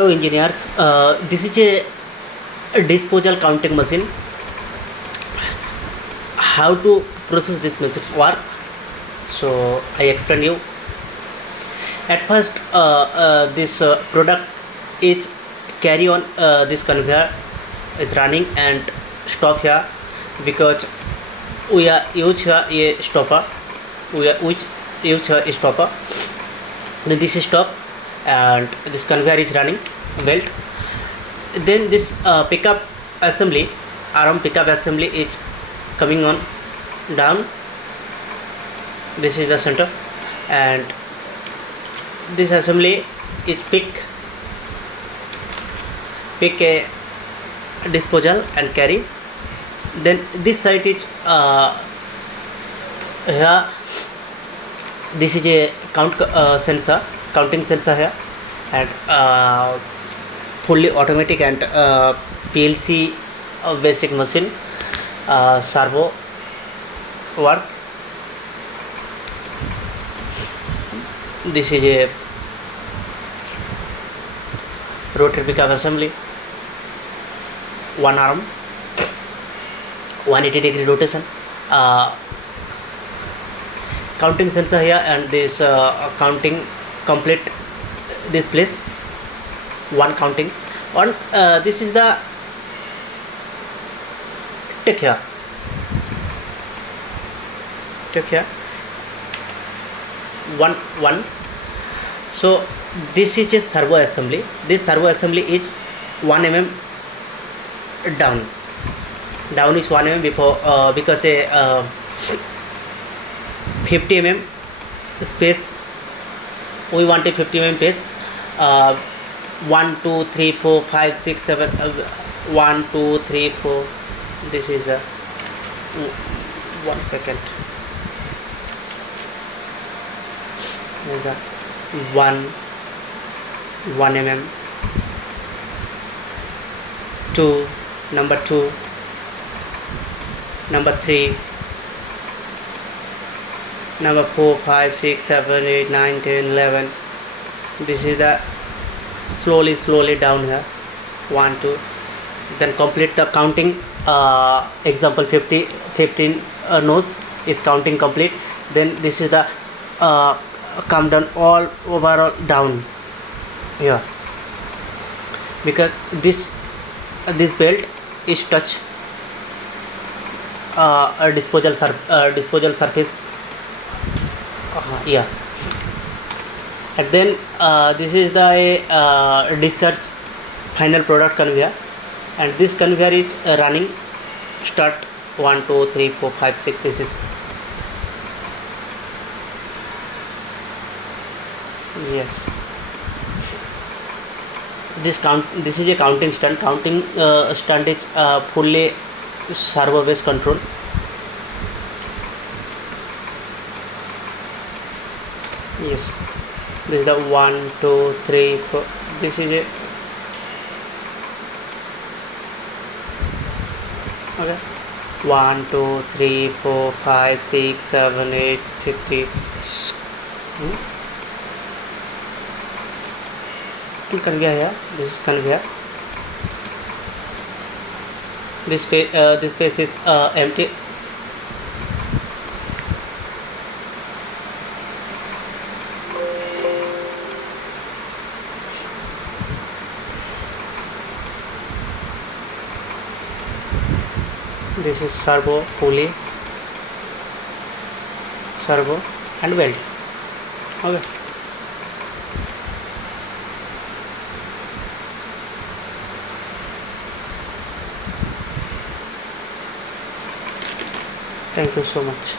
Hello engineers, this is a disposal counting machine. How to process this machine work? So I explain you. At first, this product is carry on this conveyor is running and stop here because we are use here a stopper. We are use here a stopper. Then this is stop and this conveyor is running belt. Then this pickup assembly, arm pickup assembly is coming on down. This is the center and this assembly is pick a disposal and carry. Then this side is here. This is a counting sensor here, and fully automatic and PLC basic machine, servo work. This is a rotor pickup assembly, one arm, 180-degree rotation, counting sensor here, and this counting complete this place, one counting on. This is the take here one. So this is a servo assembly. This servo assembly is 1 mm down is 1 mm before because a 50 mm space, we want a 50 mm space. 1 2 3 4 5 6 7 1 2 3 4. This is a 1 second. The 1 mm, 2, number 2, number 3, number 4 5 6 7 8 9 10 11. This is the slowly down here, 1 2. Then complete the counting. Example 15 nose is counting complete. Then this is the come down all overall down here, because this belt is touch a disposal surface. Yeah. And then this is the discharge final product conveyor, and this conveyor is running start 1 2 3 4 5 6. This is, yes, this is a counting stand. Counting stand is fully servo based control. Yes, this is the 1 2 3 4. This is a okay, 1 2 3 4 5 6 7 8 50. Conveyor here. This is conveyor. This space is empty. This is servo, pulley, servo and weld. Okay. Thank you so much.